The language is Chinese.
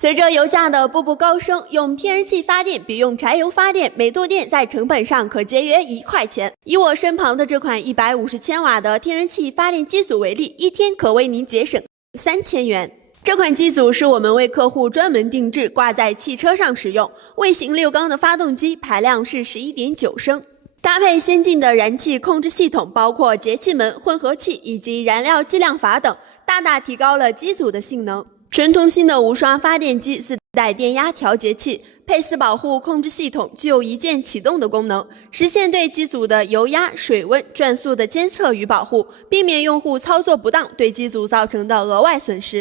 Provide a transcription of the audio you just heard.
随着油价的步步高升，用天然气发电比用柴油发电每度电在成本上可节约1块钱。以我身旁的这款150千瓦的天然气发电机组为例，一天可为您节省3000元。这款机组是我们为客户专门定制，挂在汽车上使用。卫星6缸的发动机，排量是11.9升。搭配先进的燃气控制系统，包括节气门、混合气以及燃料计量阀等，大大提高了机组的性能。纯通芯的无刷发电机自带电压调节器，配4保护控制系统，具有一键启动的功能，实现对机组的油压、水温、转速的监测与保护，避免用户操作不当对机组造成的额外损失。